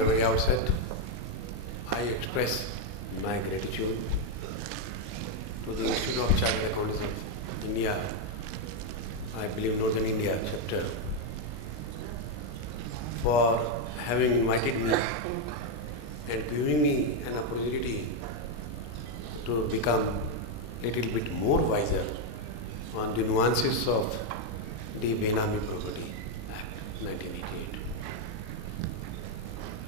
the very outset, I express my gratitude to the Institute of Chartered Accountants of India, I believe Northern India chapter, for having invited me and giving me an opportunity to become little bit more wiser on the nuances of the Benami Property Act 1988.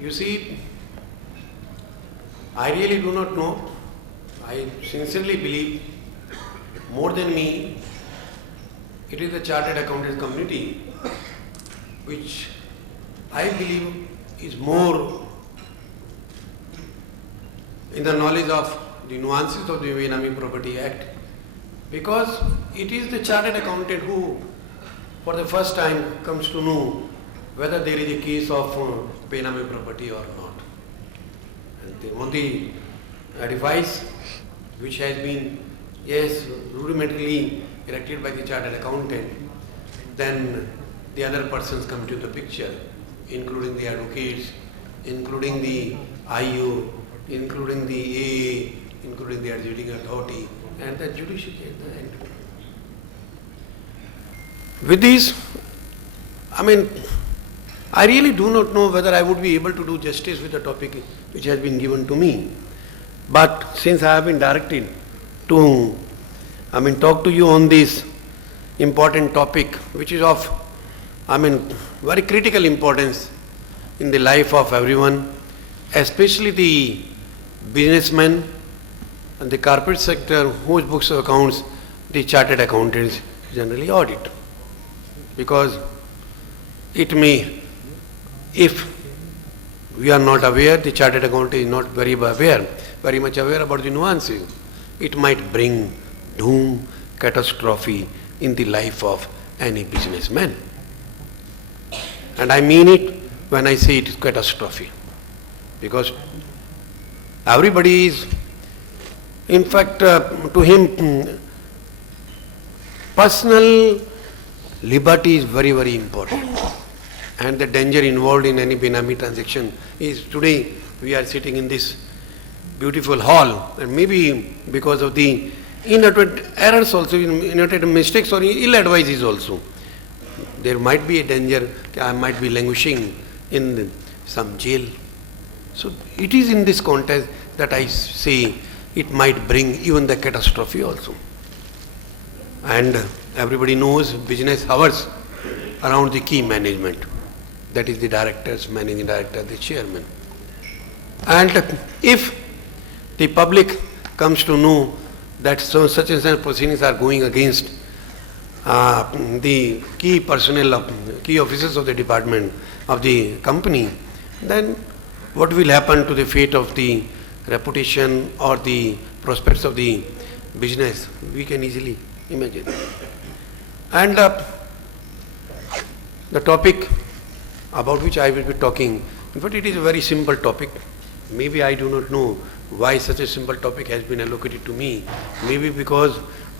You see, I really do not know. I sincerely believe, more than me, it is the Chartered Accountants community which I believe is more in the knowledge of the nuances of the Benami Property Act, because it is the chartered accountant who for the first time comes to know whether there is a case of Benami property or not. And the only device which has been, yes, rudimentarily erected by the chartered accountant, then the other persons come to the picture, including the advocates, including the IU, including the AA, including the adjudicating authority, and the judiciary at the end. With this, I really do not know whether I would be able to do justice with the topic which has been given to me. But since I have been directed to talk to you on this important topic, which is of very critical importance in the life of everyone, especially the businessmen and the corporate sector whose books of accounts the chartered accountants generally audit. Because it may, if we are not aware, the chartered accountant is not very much aware about the nuances, it might bring doom, catastrophe in the life of any businessman. And I mean it when I say it is catastrophe. Because everybody is, in fact, to him, personal liberty is very, very important. And the danger involved in any Benami transaction is, today we are sitting in this beautiful hall, and maybe because of the inadvertent errors also, inadvertent mistakes or ill advices also, there might be a danger, I might be languishing in some jail. So it is in this context that I say it might bring even the catastrophe also. And everybody knows business hovers around the key management. That is the directors, managing director, the chairman. And if the public comes to know that such and such proceedings are going against the key personnel, key officers of the department, of the company, then what will happen to the fate of the reputation or the prospects of the business? We can easily imagine. And the topic about which I will be talking, in fact it is a very simple topic. Maybe I do not know why such a simple topic has been allocated to me. Maybe because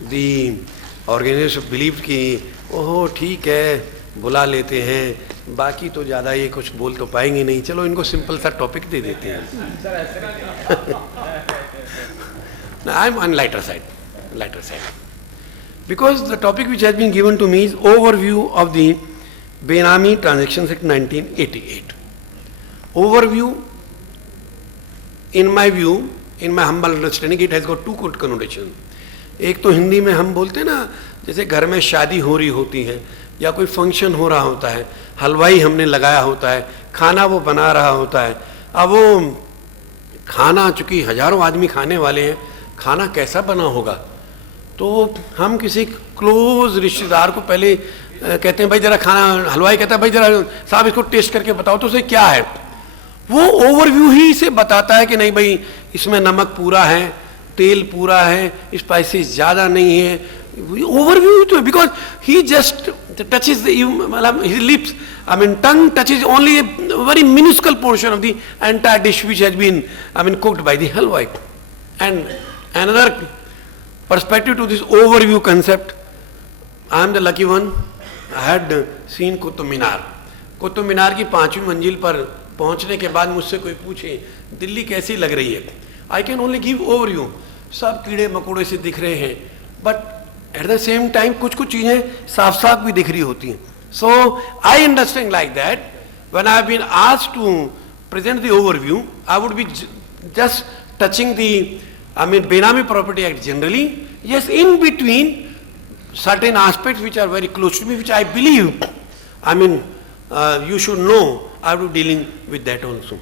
the organizers believed कि ओहो ठीक है बुला लेते हैं, बाकी तो ज़्यादा ये कुछ बोल तो पाएंगे नहीं, चलो इनको सिंपल सा टॉपिक दे देते हैं. I am on lighter side. Because the topic which has been given to me is overview of the Benami Transactions Act 1988. Overview, in my view, in my humble understanding, it has got two good connotations. एक तो हिंदी में हम बोलते हैं ना, जैसे घर में शादी हो रही होती है या कोई फंक्शन हो रहा होता है, हलवाई हमने लगाया होता है, खाना वो बना रहा होता है. अब वो खाना चूँकि हजारों आदमी खाने वाले हैं, खाना कैसा बना होगा, तो हम किसी क्लोज रिश्तेदार को पहले कहते हैं भाई जरा खाना, हलवाई कहता है भाई जरा साहब इसको टेस्ट करके बताओ तो उसे क्या है. वो ओवरव्यू ही से बताता है कि नहीं भाई इसमें नमक पूरा है, तेल पूरा है, स्पाइसेस ज़्यादा नहीं है. Overview to it, because he just touches his lips, tongue touches only a very minuscule portion of the entire dish which has been cooked by the halwai. And another perspective to this overview concept, I am the lucky one, I had seen Qutub Minar. Qutub Minar की 5वीं मंजिल पर पहुंचने के बाद मुझसे कोई पूछे दिल्ली कैसी लग रही है, I can only give overview, सब कीड़े मकोड़े से दिख रहे हैं, but at the same time कुछ कुछ चीजें साफ साफ भी दिख रही होती हैं. So I understand like that when I have been asked to present the overview, I would be just touching the, Benami Property Act generally. Yes, in between certain aspects which are very close to me, which I believe, you should know, I would be dealing with that also.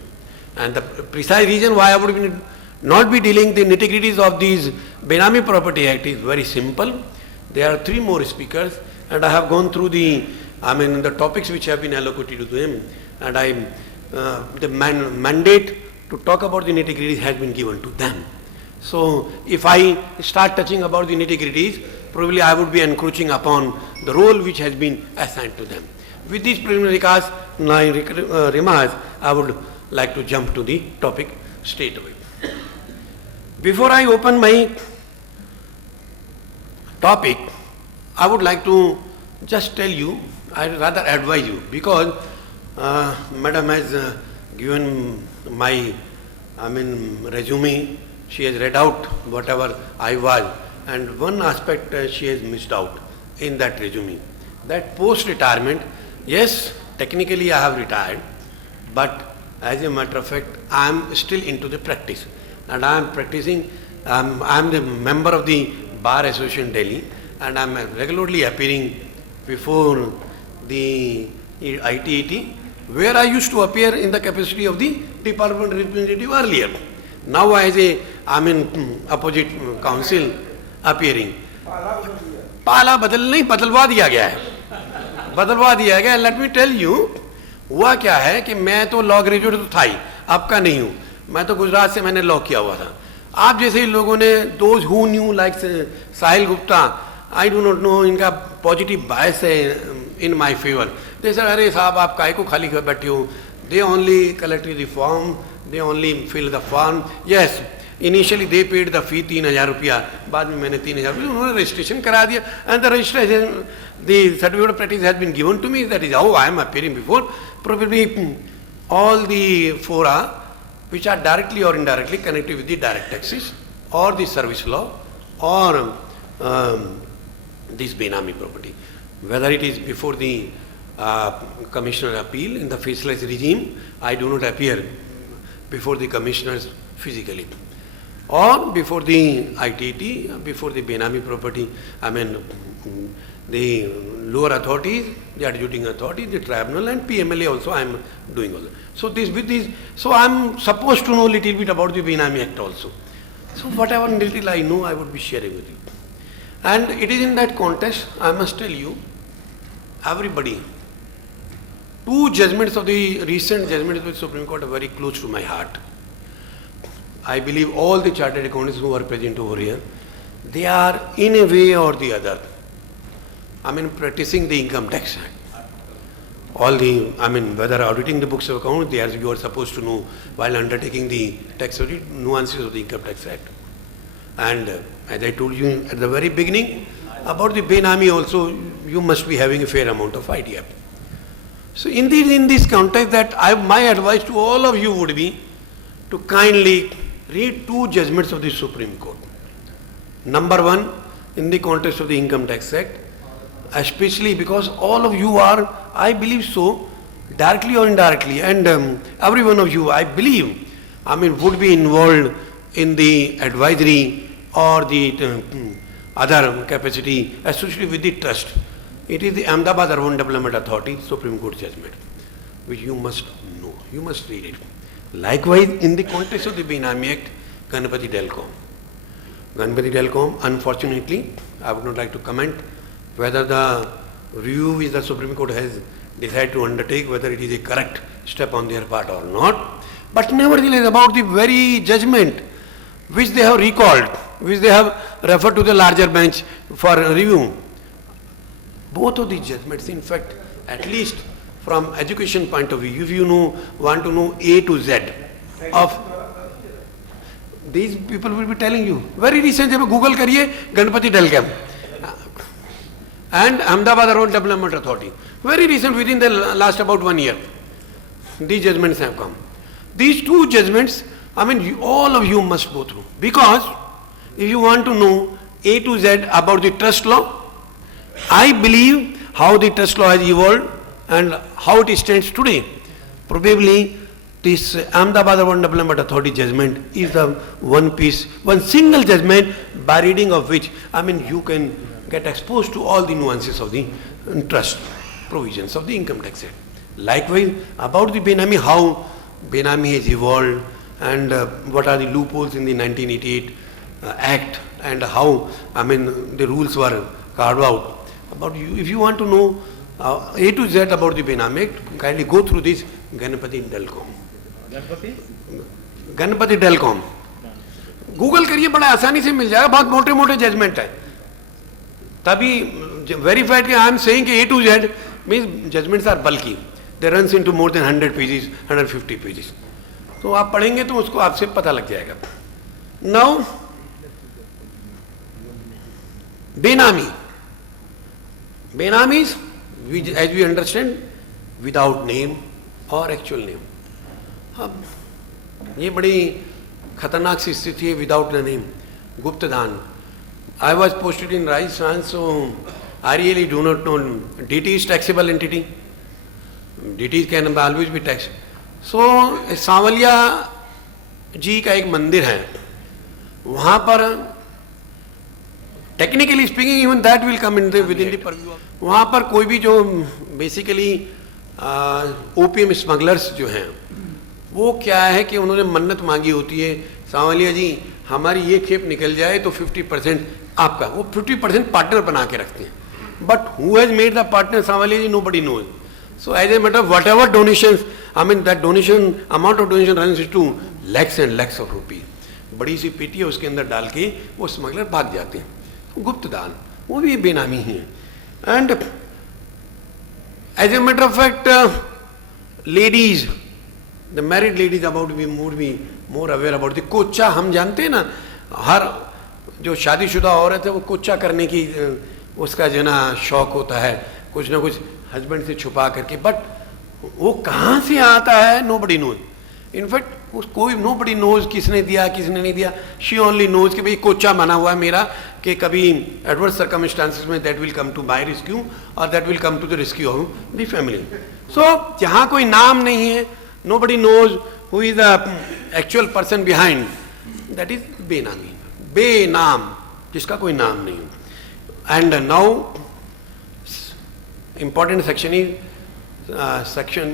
And the precise reason why I would not be dealing the nitty-gritties of these Benami Property Act is very simple. There are 3 more speakers, and I have gone through the topics which have been allocated to them, and the mandate to talk about the nitty-gritties has been given to them. So if I start touching about the nitty-gritties, probably I would be encroaching upon the role which has been assigned to them. With these preliminary remarks, I would like to jump to the topic straight away. Before I open my topic, I would like to just tell you, I rather advise you, because Madam has given my resume. She has read out whatever I was, and one aspect she has missed out in that resume. That post-retirement, yes, technically I have retired, but as a matter of fact, I am still into the practice, and I am practicing. I am the member of the Bar Association Delhi, and I am regularly appearing before the ITET, where I used to appear in the capacity of the department representative earlier. Now as a opposite council appearing. पाला बदल नहीं, बदलवा दिया गया है. Let me tell you, हुआ क्या है कि मैं तो लॉ ग्रेजुएट तो था ही, आपका नहीं हूँ. मैं तो गुजरात से मैंने लॉ किया हुआ था. आप जैसे ही लोगों ने, those who knew like Sahil Gupta, I do not know, इनका पॉजिटिव बायस है in my favor. They said, अरे साहब आप काय को खाली कर बैठे हो. They only collected the form, they only filled the form. Yes, initially they paid the fee 3,000 रुपया, बाद में मैंने 3,000 रुपया, उन्होंने registration करा दिया, and the registration, the certificate of practice has been given to me. That is how I am appearing before. Probably all the fora which are directly or indirectly connected with the direct taxes or the service law or this Benami property. Whether it is before the Commissioner appeal in the faceless regime, I do not appear before the commissioners physically, or before the ITT, before the Benami property, the lower authorities, the adjudicating authority, the tribunal, and PMLA also I am doing all that. So I am supposed to know a little bit about the Benami Act also. So whatever little I know, I would be sharing with you. And it is in that context, I must tell you, everybody, 2 judgments of the recent judgments of the Supreme Court are very close to my heart. I believe all the chartered accountants who are present over here, they are in a way or the other, practicing the Income Tax Act. All the, whether auditing the books of account, you are supposed to know while undertaking the tax audit, nuances of the Income Tax Act. And as I told you at the very beginning, about the Benami also, you must be having a fair amount of idea. So in this context, that my advice to all of you would be to kindly read 2 judgments of the Supreme Court. Number 1, in the context of the Income Tax Act, especially because all of you are, I believe so, directly or indirectly, and every one of you, I believe, would be involved in the advisory or the other capacity associated with the trust. It is the Ahmedabad Urban Development Authority Supreme Court judgment, which you must know, you must read it. Likewise, in the context of the Benami Act, Ganpati Delcom, unfortunately, I would not like to comment whether the review which the Supreme Court has decided to undertake, whether it is a correct step on their part or not. But nevertheless, about the very judgment which they have recalled, which they have referred to the larger bench for review, both of these judgments, in fact, at least from education point of view, if you want to know A to Z of these, people will be telling you. Very recently, Google kariye, Ganpati Delcom and Ahmedabad Urban Development Authority. Very recent, within the last about 1 year. these judgments have come. These two judgments, I mean, all of you must go through. Because if you want to know A to Z about the trust law, I believe how the trust law has evolved and how it stands today. Probably this Ahmedabad 1 authority judgment is the one piece, one single judgment by reading of which, I mean, you can get exposed to all the nuances of the trust provisions of the income tax act. Likewise, about the Benami, how Benami has evolved and what are the loopholes in the 1988 act and how, I mean, the rules were carved out. About you, if you want to know A to Z about the Benami act, kindly go through this Ganapati.com. Ganapati.com. Google करिए, बड़ा आसानी से मिल जाएगा, बहुत मोटे मोटे judgement है. तभी वेरीफाइड कि आई एम सेइंग कि A to Z means judgments are बल्कि, they runs into more than 100 pages, 150 pages. तो आप पढ़ेंगे तो उसको आपसे पता लग जाएगा. नाउ बेनामी. Benamis, as we understand, without name or actual name. अब ये बड़ी खतरनाक सी स्थिति है, विदाउट द नेम. गुप्त दान. I was posted in Rajasthan, so I really do not know. DT is taxable entity. DT can always be taxed. So Sanwaliya ji का एक मंदिर है, वहाँ पर technically speaking even that will come in with in the purview. वहाँ पर कोई भी जो बेसिकली ओपीएम स्मगलर्स जो हैं, वो क्या है कि उन्होंने मन्नत मांगी होती है, सांवलिया जी हमारी ये खेप निकल जाए तो 50% आपका. वो 50% पार्टनर बना के रखते हैं. But who has made the partner Sanwaliya ji, nobody knows. So as a matter of whatever donations, I mean that donation, amount of donation runs to lakhs and lakhs of rupees. बड़ी सी पेटी है, उसके अंदर डाल के वो स्मगलर भाग जाते हैं. गुप्त दान, वो भी बेनामी ही है. And as a matter of fact ladies, the married ladies about be more aware about the कोच्चा. हम जानते हैं ना, हर जो शादीशुदा औरत है वो कोच्चा करने की उसका जो ना शौक होता है, कुछ ना कुछ हस्बैंड से छुपा करके. बट वो कहाँ से आता है, नोबडी नोज. इनफैक्ट कोई नोबडी नोज किसने दिया किसने नहीं दिया. शी ओनली नोज कि भाई कोच्चा बना हुआ है मेरा, कि कभी एडवर्स सर्कमस्टांसेस में that will come to my rescue और that will come to the rescue of the family. So जहाँ कोई नाम नहीं है, nobody knows who is the actual person behind, that is benami. बेनाम, जिसका कोई नाम नहीं. And now important section is section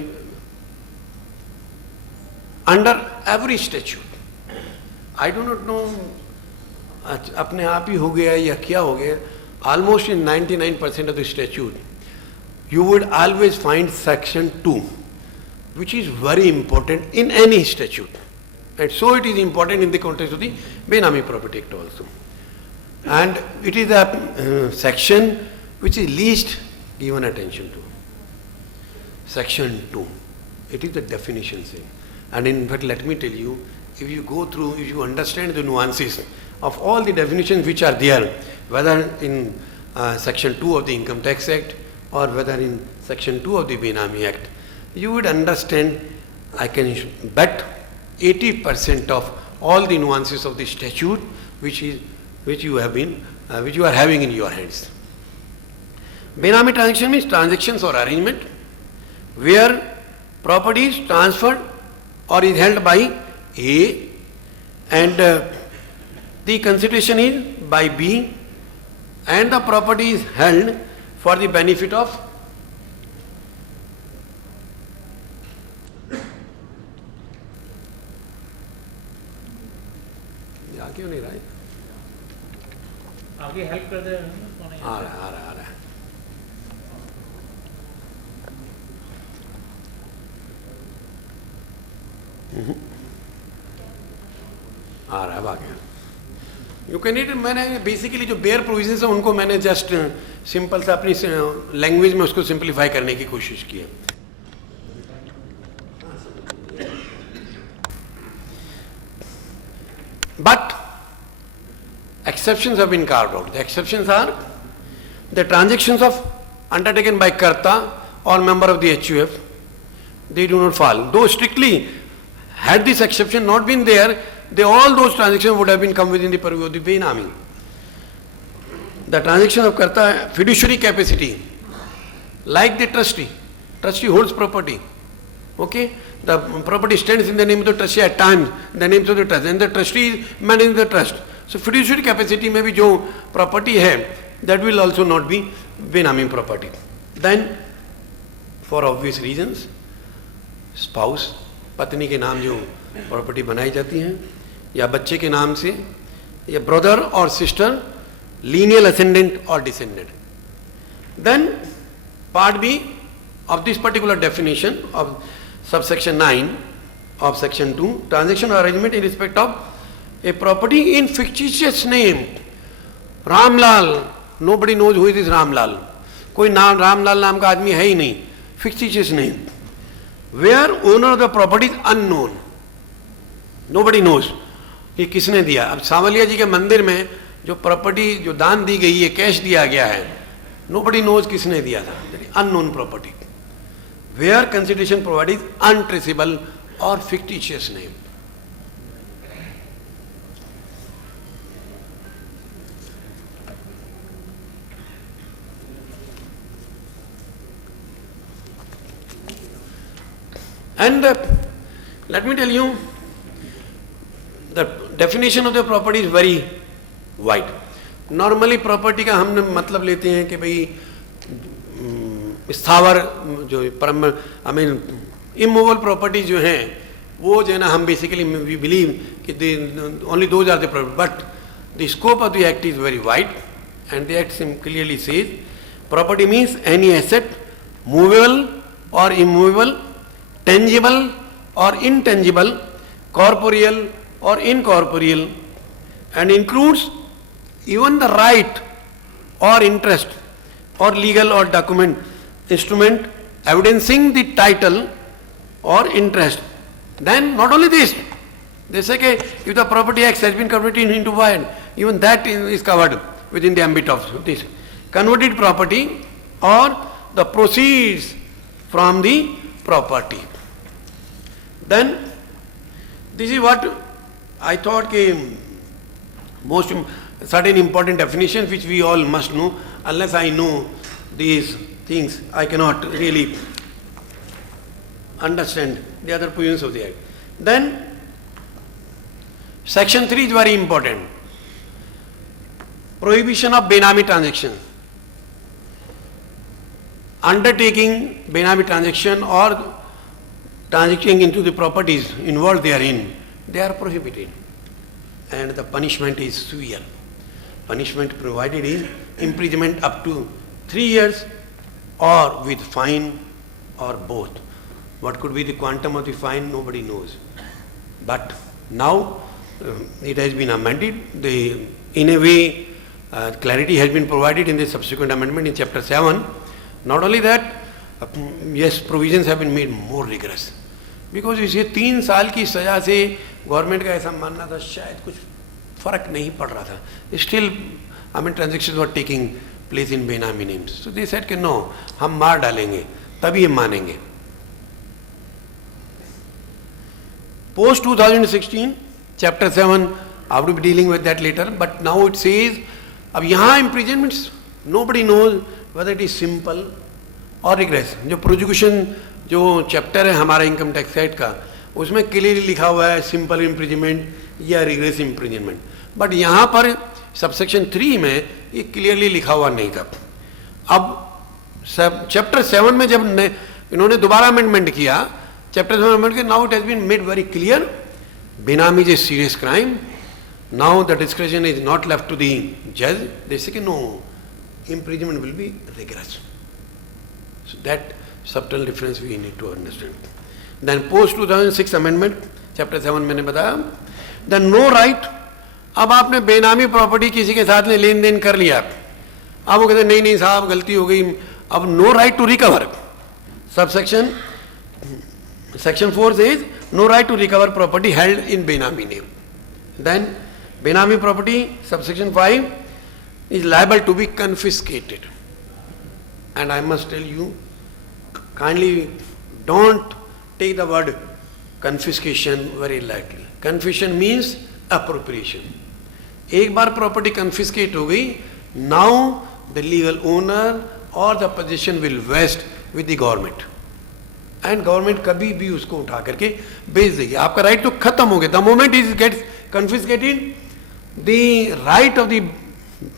under every statute. I do not know अपने आप ही हो गया या क्या हो गया. Almost in 99% of the statute you would always find section 2, which is very important in any statute, and so it is important in the context of the Benami Property Act also. And it is a section which is least given attention to. Section 2, it is the definition thing. And in fact, let me tell you, if you go through, if you understand the nuances of all the definitions which are there, whether in section 2 of the Income Tax Act or whether in section 2 of the Benami Act, you would understand, I can bet 80% of all the nuances of the statute which you are having in your hands. Benami transaction means transactions or arrangement where property is transferred or is held by A and the consideration is by B and the property is held for the benefit of क्यों नहीं रहा है? आगे help कर दे. आ रहा है. आ रहा है बाकी. You can it. मैंने बेसिकली जो बेयर प्रोविजंस है उनको मैंने जस्ट सिंपल सा अपनी लैंग्वेज में उसको सिंपलीफाई करने की कोशिश की है. But exceptions have been carved out. The exceptions are the transactions of undertaken by Karta or member of the HUF they do not fall. Though strictly, had this exception not been there, all those transactions would have been come within the purview of the Benami. The transaction of Karta fiduciary capacity, like the trustee. Trustee holds property. Okay? The property stands in the name of the trustee at times, in the names of the trust, and the trustee is managing the trust. So fiduciary capacity में भी जो property है, that will also not be Benami property. Then, for obvious reasons, spouse, पत्नी के नाम जो property बनाई जाती है, या बच्चे के नाम से, या ब्रदर और sister, lineal ascendant or descendant. Then, part B of this particular definition of subsection 9 of section 2, transaction or arrangement in respect of a property in fictitious name. Ramlal, nobody knows who is this Ramlal. कोई नाम रामलाल नाम का आदमी है ही नहीं. Fictitious name. Where owner of the property is unknown. Nobody knows. ये किसने दिया? अब सांवलिया जी के मंदिर में जो प्रॉपर्टी जो दान दी गई है, कैश दिया गया है, nobody knows किसने दिया था. Unknown property. Where consideration provided is untraceable or fictitious name. And let me tell you, the definition of the property is very wide. Normally property का हमने मतलब लेते हैं कि भाई स्थावर जो immovable property जो हैं वो जो है ना, हम basically we believe कि only those are the property, but the scope of the act is very wide, and the act clearly says property means any asset, movable or immovable, tangible or intangible, corporeal or incorporeal, and includes even the right or interest or legal or document instrument evidencing the title or interest. Then not only this, they say that if the property acts has been converted into void, even that is covered within the ambit of this converted property or the proceeds from the property. Then this is what I thought most certain important definitions which we all must know. Unless I know these things, I cannot really understand the other provisions of the Act. Then section 3 is very important. Prohibition of Benami transaction. Undertaking Benami transaction or transacting into the properties involved therein, they are prohibited, and the punishment is severe. Punishment provided is imprisonment up to 3 years or with fine or both. What could be the quantum of the fine, nobody knows. But now it has been amended. In a way, clarity has been provided in the subsequent amendment in chapter 7. Not only that, yes, provisions have been made more rigorous. Because इसे 3 साल की सजा से government का ऐसा मानना था शायद कुछ फर्क नहीं पड़ रहा था. Still, transactions were taking place in Benami names. So they said कि no, हम मार डालेंगे, तभी ये मानेंगे. Post 2016, chapter 7, I will be dealing with that later. But now it says, अब यहाँ imprisonments, nobody knows whether it is simple और रिग्रेस. जो प्रोसिक्यूशन जो चैप्टर है हमारा इनकम टैक्स एक्ट का, उसमें क्लियरली लिखा हुआ है सिंपल इम्प्रिजनमेंट या रिग्रेस इम्प्रिजनमेंट. बट यहाँ पर सबसेक्शन 3 में ये क्लियरली लिखा हुआ नहीं था. अब चैप्टर 7 में जब इन्होंने दोबारा अमेंडमेंट किया, चैप्टर 7 अमेंडमेंट किया, now it has been made very clear, benami is a serious crime. Now the description is not left to the जज. दे से कि no, imprisonment will be rigorous. So that subtle difference we need to understand. Then post 2006 amendment, chapter 7 मैंने बताया. Then no right. अब आपने बेनामी property किसी के साथ ने लेन देन कर लिया, अब वो कहते नहीं नहीं साहब गलती हो गई, अब no right to recover. Subsection section 4 says no right to recover property held in Benami name. Then Benami property, subsection 5, is liable to be confiscated. And I must tell you, kindly don't take the word confiscation very lightly. Confiscation means appropriation. एक बार property confiscate हो गई, now the legal owner or the possession will vest with the government. And government कभी भी उसको उठा करके बेच देगी. आपका right तो खत्म हो गया. The moment it gets confiscated, the right of the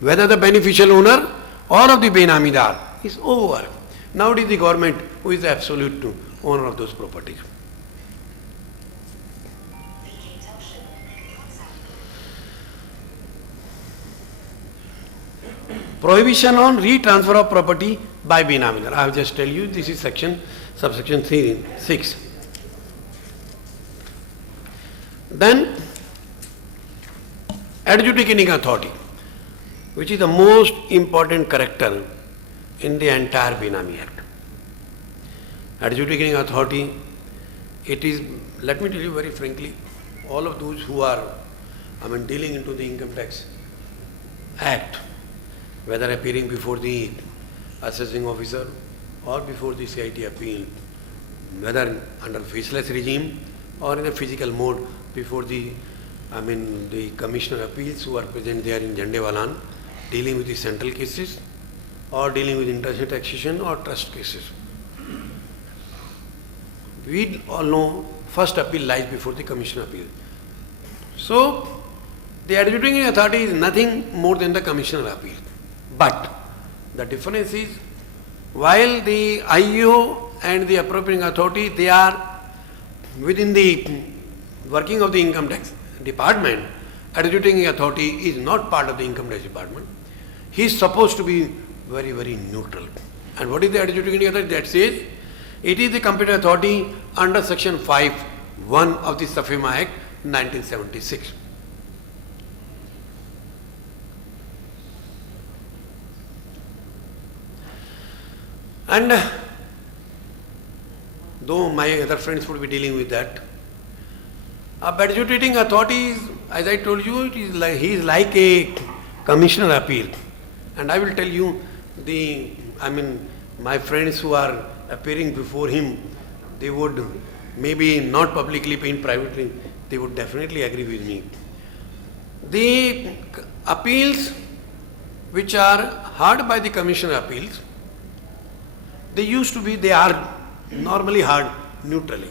whether the beneficial owner or of the benamidar is over. Now it is the government who is the absolute owner of those properties. Prohibition on retransfer of property by benamidar. I have just tell you this is subsection 6. Then adjudicating authority, which is the most important character in the entire Benami Act. Adjudicating authority, it is, let me tell you very frankly, all of those who are, dealing into the Income Tax Act, whether appearing before the assessing officer or before the CIT appeal, whether under faceless regime or in a physical mode before the commissioner appeals who are present there in Jandewalan, dealing with the central cases or dealing with international taxation or trust cases. We all know first appeal lies before the commissioner appeal. So the adjudicating authority is nothing more than the commissioner appeal. But the difference is, while the IEO and the appropriating authority, they are within the working of the income tax department, adjudicating authority is not part of the income tax department. He is supposed to be very, very neutral. And what is the adjudicating authority? That says it is the competent authority under section 5(1) of the SAFEMA Act 1976. And though my other friends would be dealing with that, adjudicating authority is, as I told you, it is like, he is like a commissioner appeal. And I will tell you, my friends who are appearing before him, they would maybe not publicly, but privately, they would definitely agree with me. The appeals which are heard by the commissioner appeals, they are normally heard neutrally.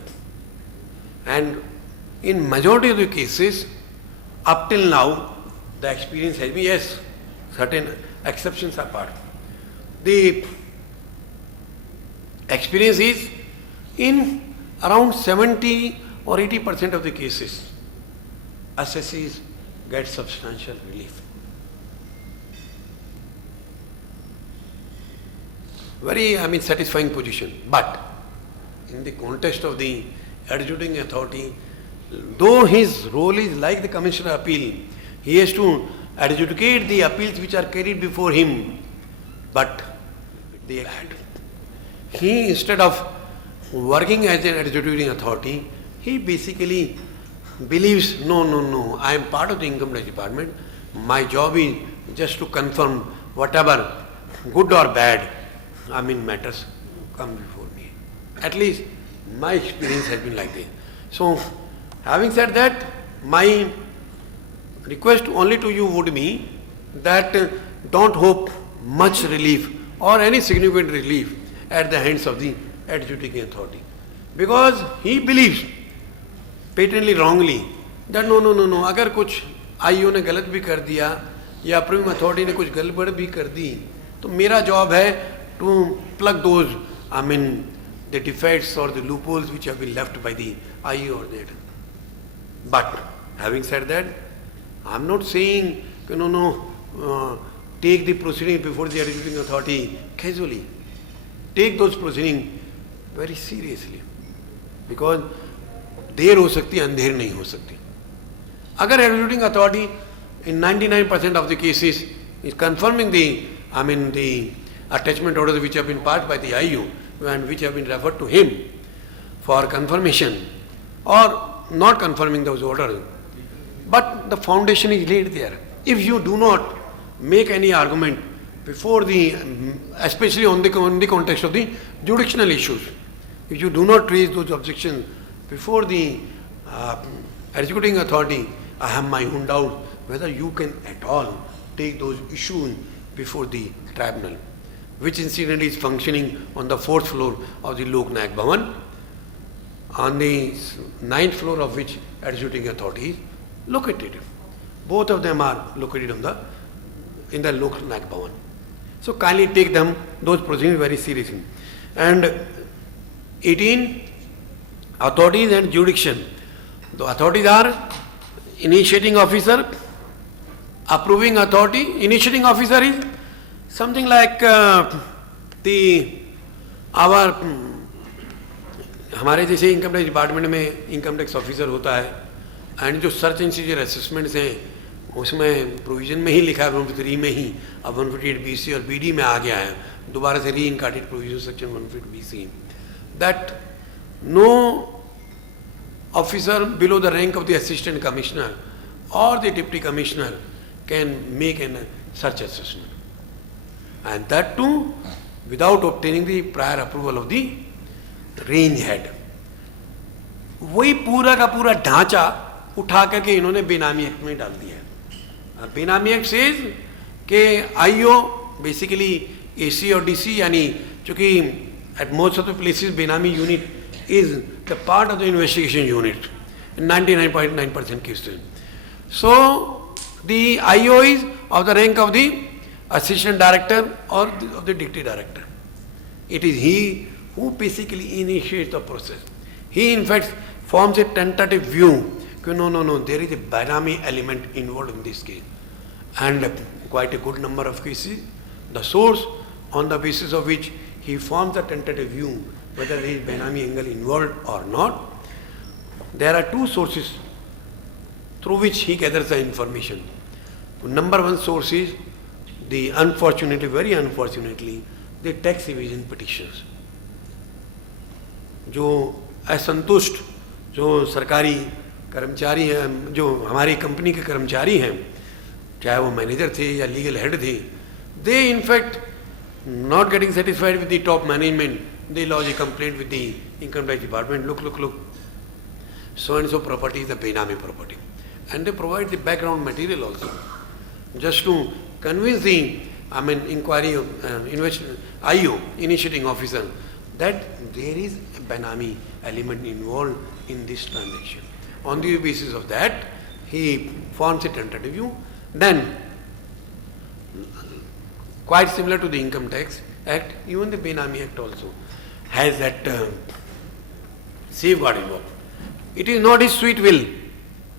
And in majority of the cases, up till now, the experience has been, yes, certain exceptions are part. The experience is in around 70 or 80% of the cases, assessees get substantial relief. Very, satisfying position. But in the context of the adjudicating authority, though his role is like the commissioner appeal, he has to adjudicate the appeals which are carried before him. But he, instead of working as an adjudicating authority, he basically believes, no, I am part of the income tax department. My job is just to confirm whatever good or bad matters come before me. At least my experience has been like this. So, having said that, my request only to you would be that don't hope much relief or any significant relief at the hands of the adjudicating authority. Because he believes, patently wrongly, that no, अगर कुछ IEO ने गलत भी कर दिया या approving authority ने कुछ गड़बड़ भी कर दी, तो मेरा job है to plug those, the defects or the loopholes which have been left by the IEO or that. But having said that, I am not saying, take the proceeding before the adjudicating authority casually. Take those proceedings very seriously. Because देर हो सकती है, अंधेर नहीं हो सकती. अगर adjudicating authority in 99% of the cases is confirming the attachment orders which have been passed by the IU and which have been referred to him for confirmation or not confirming those orders, but the foundation is laid there. If you do not make any argument before the, especially on the context of the jurisdictional issues, If you do not raise those objections before the executing authority, I have my own doubt whether you can at all take those issues before the tribunal, which incidentally is functioning on the 4th floor of the Lok Nayak Bhavan, on the 9th floor of which executing authority is located. Both of them are located in the Lok Nayak Bhavan. So kindly take those proceedings very seriously. And 18, authorities and jurisdiction. The authorities are initiating officer, approving authority. Initiating officer is something like हमारे जैसे income tax department में income tax officer होता है, and जो search and seizure assessments हैं उसमें provision में ही लिखा है 153 में ही, अब 158 BC और BD में आ गया है, दोबारा से re incorporated provision section 158 BC, that no officer below the rank of the assistant commissioner or the deputy commissioner can make a search assessment, and that too without obtaining the prior approval of the range head. वही पूरा का पूरा ढांचा उठा करके इन्होंने बेनामी act में डाल दिया है. बेनामी एक्ट सेज के आईओ बेसिकली एसी और डीसी, यानी चूंकि at most of the places Benami unit is the part of the investigation unit in 99.9% cases. So the IO is of the rank of the assistant director or of the deputy director. It is he who basically initiates the process. He in fact forms a tentative view. No, there is a Benami element involved in this case. And quite a good number of cases, the source on the basis of which he forms a tentative view whether there is Benami angle involved or not. There are two sources through which he gathers the information. Number one source is very unfortunately, the tax evasion petitions. जो असंतुष्ट जो सरकारी कर्मचारी हैं, जो हमारी company के कर्मचारी हैं, चाहे वो मैनेजर थे या लीगल हेड थे, they in fact not getting satisfied with the top management, they lodge a complaint with the income tax department. Look, so and so property is the Benami property, and they provide the background material also, just to convince the inquiry IO initiating officer that there is a Benami element involved in this transaction. On the basis of that, he forms a tentative view. Then, quite similar to the Income Tax Act, even the Benami Act also has that safeguard involved. It is not his sweet will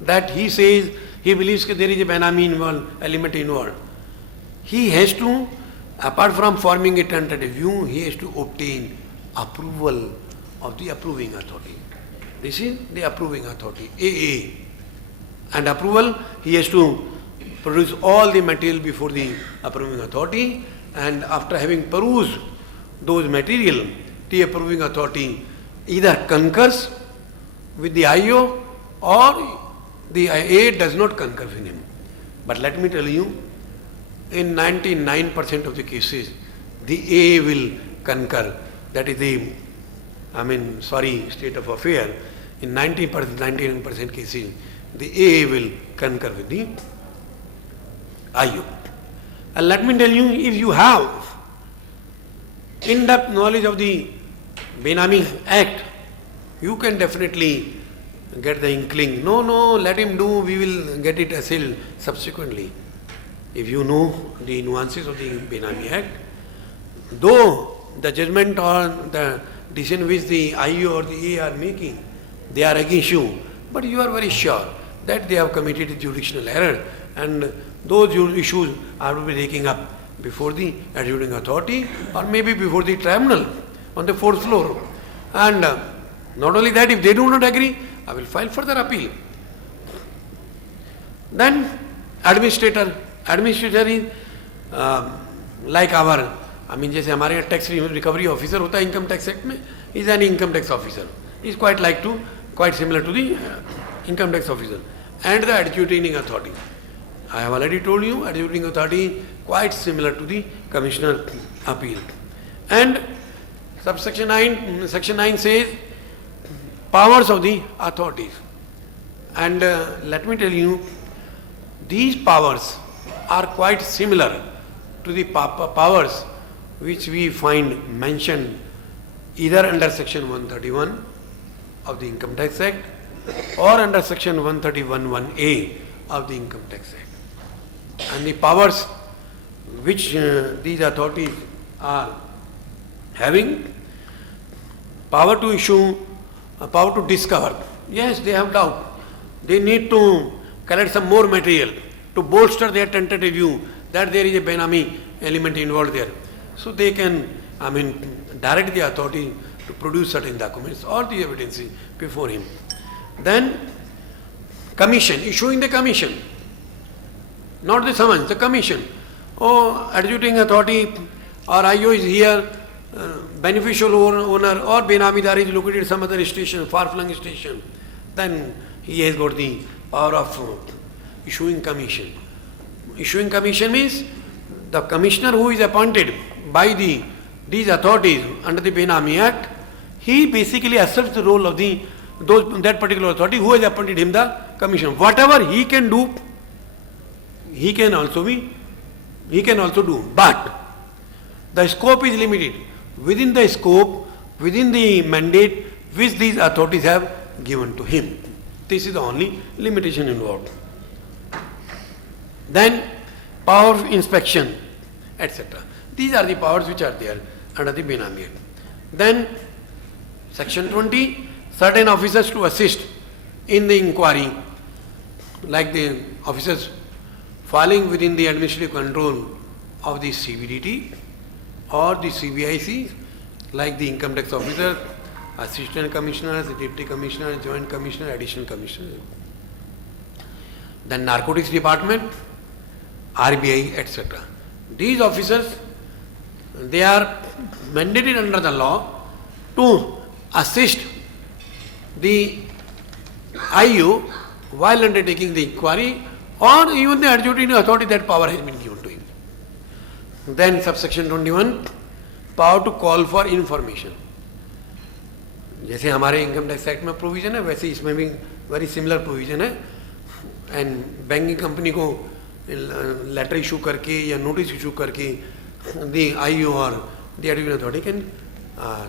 that he says he believes that there is a Benami element involved. He has to, apart from forming a tentative view, he has to obtain approval of the approving authority. This is the approving authority, AA. And approval, he has to produce all the material before the approving authority, and after having perused those material, the approving authority either concurs with the IO or the AA does not concur with him. But let me tell you, in 99% of the cases, the AA will concur. That is the state of affair. In 99% cases, the AA will concur with the IO. And let me tell you, if you have in-depth knowledge of the Benami Act, you can definitely get the inkling. No, let him do, we will get it assailed subsequently. If you know the nuances of the Benami Act, though the judgment or the decision which the IO or the AA are making, they are against you, but you are very sure that they have committed a jurisdictional error, and those issues are to be taken up before the adjudicating authority or maybe before the tribunal on the 4th floor. And not only that, if they do not agree, I will file further appeal. Then administrator is like our, जैसे हमारे tax recovery officer होता है income tax act में, is an income tax officer, is quite similar to the income tax officer. And the adjudicating authority, I have already told you, adjudicating authority quite similar to the commissioner appeal. And Subsection 9, Section 9 says powers of the authorities. And let me tell you, these powers are quite similar to the powers which we find mentioned either under Section 131 of the Income Tax Act or under Section 131(1)(a) of the Income Tax Act. And the powers which these authorities are having, power to issue, power to discover. Yes, they have doubt. They need to collect some more material to bolster their tentative view that there is a Benami element involved there. So they can, direct the authority to produce certain documents or the evidence before him. Then commission, issuing the commission, not the summons, the commission. Oh, adjudicating authority or IO is here, beneficial owner or Benamidar is located at some other station, far-flung station, then he has got the power of issuing commission. Issuing commission means the commissioner who is appointed by these authorities under the Benami Act, he basically accepts the role of that particular authority who has appointed him the commission. Whatever he can do, he can also do. But the scope is limited. Within the scope, within the mandate which these authorities have given to him. This is the only limitation involved. Then power of inspection, etc. These are the powers which are there under the Benami Act. Then Section 20, certain officers to assist in the inquiry, like the officers falling within the administrative control of the CBDT or the CBIC, like the income tax officer, assistant commissioners, deputy commissioner, joint commissioner, additional commissioner. Then narcotics department, RBI, etc. These officers, they are mandated under the law to assist the IU while undertaking the inquiry, or even the adjudicating authority, that power has been given to him. Then subsection 21, power to call for information. जैसे हमारे income tax act में provision है, वैसे इसमें भी very similar provision है. And banking company को letter issue करके या नोटिस इशू करके द आईओ और the adjudicating authority can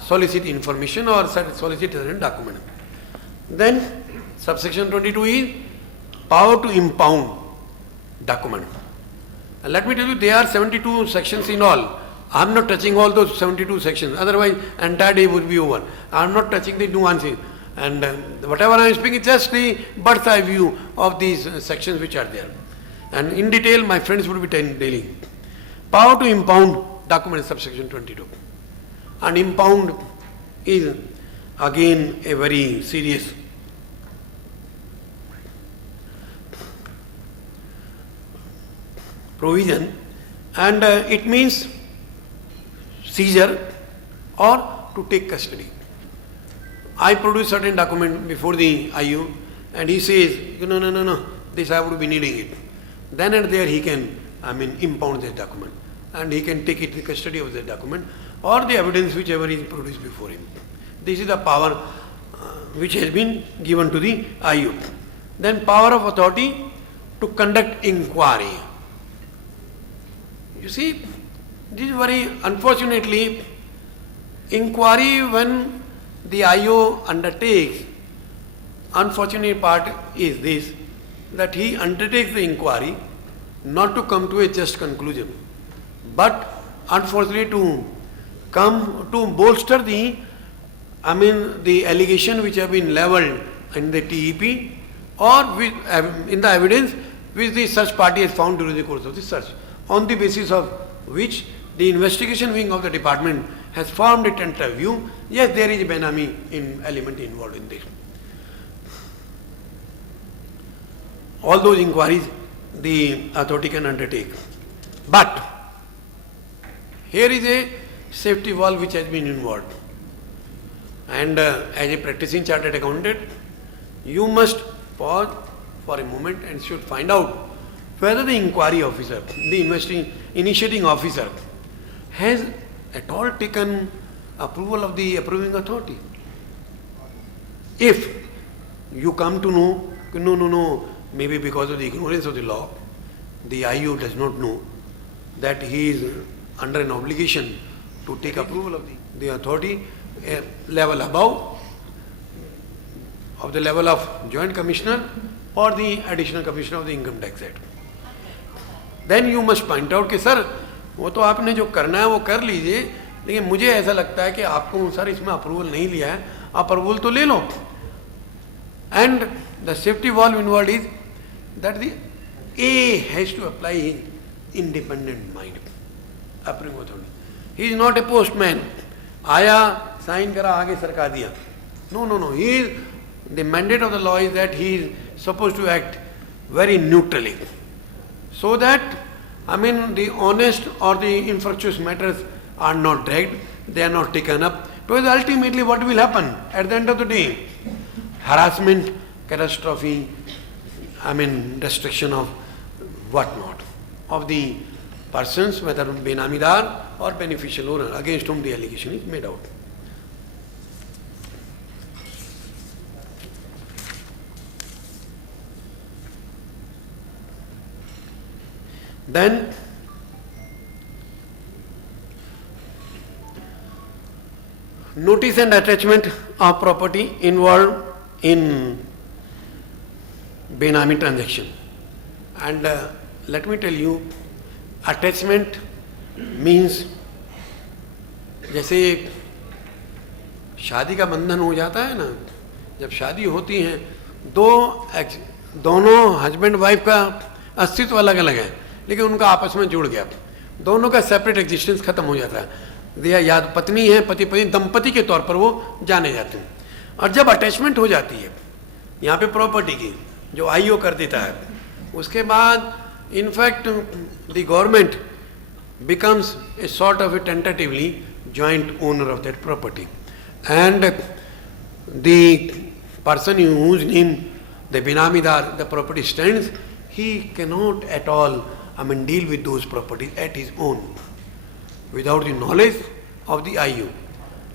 solicit information or solicit certain document. Then subsection 22 is power to impound document. And let me tell you, there are 72 sections in all. I am not touching all those 72 sections, otherwise entire day would be over. I am not touching the nuances, and whatever I am speaking is just the bird's eye view of these sections which are there. And in detail my friends would be telling. Power to impound document, subsection 22. And impound is again a very serious provision, and it means seizure or to take custody. I produce certain document before the IU and he says, no, this I would be needing it. Then and there he can, impound this document, and he can take it in custody of the document or the evidence whichever is produced before him. This is the power which has been given to the IU. Then power of authority to conduct inquiry. You see, this is very unfortunately, inquiry when the IO undertakes, unfortunate part is this, that he undertakes the inquiry not to come to a just conclusion, but unfortunately to come to bolster the allegation which have been levelled in the TEP or in the evidence which the search party has found during the course of the search, on the basis of which the investigation wing of the department has formed a tentative view. Yes, there is a Benami element involved in this. All those inquiries the authority can undertake. But here is a safety valve which has been involved. And as a practicing chartered accountant, you must pause for a moment and should find out whether the inquiry officer, the initiating officer, has at all taken approval of the approving authority. If you come to know, no, maybe because of the ignorance of the law, the IO does not know that he is under an obligation to take approval of the authority a level above of the level of Joint Commissioner or the Additional Commissioner of the Income Tax Act. Then you must point out कि sir वो तो आपने जो करना है वो कर लीजिए, लेकिन मुझे ऐसा लगता है कि आपको सर इसमें अप्रूवल नहीं लिया है, आप अप्रूवल तो ले लो. And the safety valve involved is that the A has to apply his independent mind. Approving authority. He is not a postman. आया साइन करा आगे सरका दिया. No. He is, the mandate of the law is that he is supposed to act very neutrally, so that the honest or the infructuous matters are not dragged, they are not taken up. Because ultimately what will happen at the end of the day? Harassment, catastrophe, destruction of whatnot of the persons, whether benamidar or beneficial owner, against whom the allegation is made out. Then notice and attachment of property involved in Benami transaction. And let me tell you, attachment means जैसे शादी का बंधन हो जाता है ना, जब शादी होती है दोनों हस्बैंड वाइफ का अस्तित्व अलग अलग है, लेकिन उनका आपस में जुड़ गया, दोनों का सेपरेट एग्जिस्टेंस खत्म हो जाता है, या पत्नी है पति पत्नी दंपति के तौर पर वो जाने जाते हैं. और जब अटैचमेंट हो जाती है यहाँ पे प्रॉपर्टी की, जो आईओ कर देता है, उसके बाद in fact the government becomes a sort of a tentatively joint owner of that property, and the person whose name the benamidar, the property stands, he cannot at all deal with those properties at his own without the knowledge of the IU.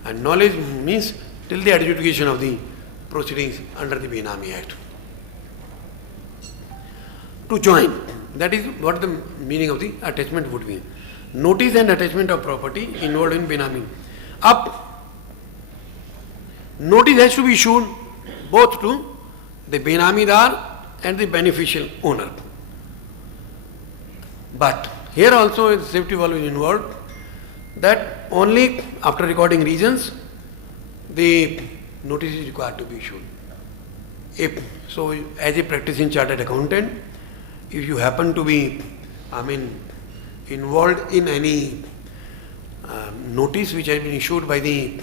And knowledge means till the adjudication of the proceedings under the Benami Act. To join, that is what the meaning of the attachment would be. Notice and attachment of property involved in Benami. Notice has to be issued both to the benamidar and the beneficial owner. But here also the safety valve is involved, that only after recording reasons the notice is required to be issued. So as a practicing chartered accountant, if you happen to be involved in any notice which has been issued by the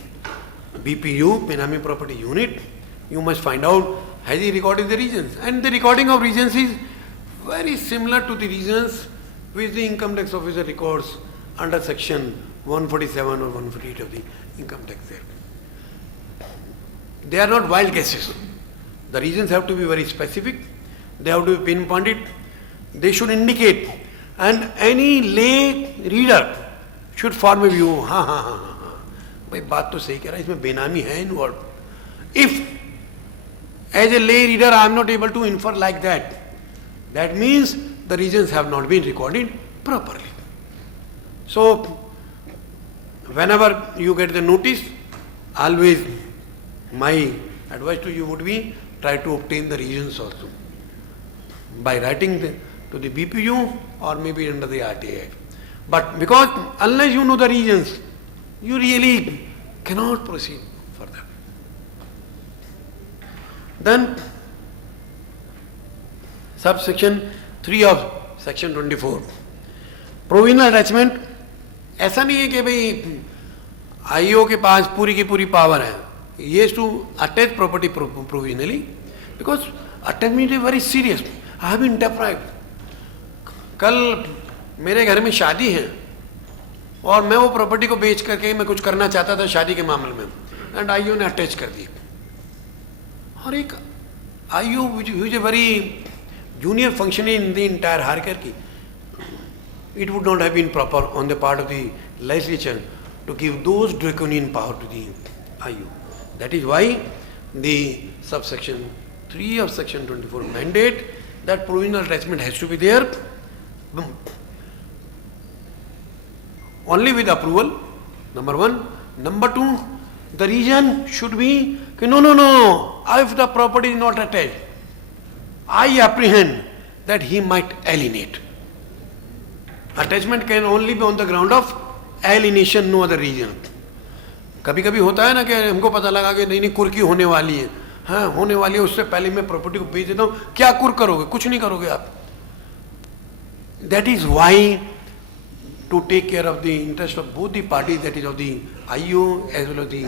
BPU, Benami Property Unit, you must find out has he recorded the reasons. And the recording of reasons is very similar to the reasons which the income tax officer records under section 147 or 148 of the Income Tax Act. They are not wild guesses. The reasons have to be very specific, they have to be pinpointed, they should indicate, and any lay reader should form a view, भाई बात तो सही कह रहा है, इसमें बेनामी है involved. If as a lay reader I am not able to infer like that, that means the reasons have not been recorded properly. So whenever you get the notice, always my advice to you would be try to obtain the reasons also by writing to the BPU or maybe under the RTA. But because unless you know the reasons, you really cannot proceed further. Then subsection 3 of section 24, provisional attachment. ऐसा नहीं है कि भाई IO के पास पूरी की पूरी power है. He has to attach property provisionally because attachment is very serious. I have been deprived. कल मेरे घर में शादी है और मैं वो प्रॉपर्टी को बेच करके मैं कुछ करना चाहता था शादी के मामले में, एंड आईओ ने अटैच कर दी. और एक IO which is a very junior functionary in the entire hierarchy, it would not have been proper on the part of the legislature to give those draconian power to the IU. That is why the subsection 3 of section 24 mandate that provisional attachment has to be there only with approval, number one. Number two, the reason should be, no, if the property is not attached, I apprehend that he might alienate. Attachment can only be on the ground of alienation, no other reason. कभी कभी होता है ना कि हमको पता लगा कि नहीं कुर्की होने वाली है, हाँ होने वाली है, उससे पहले मैं प्रॉपर्टी को बेच देता हूँ, क्या कुर करोगे? कुछ नहीं करोगे आप. That is why, to take care of the interest of both the parties, that is of the IO as well as the,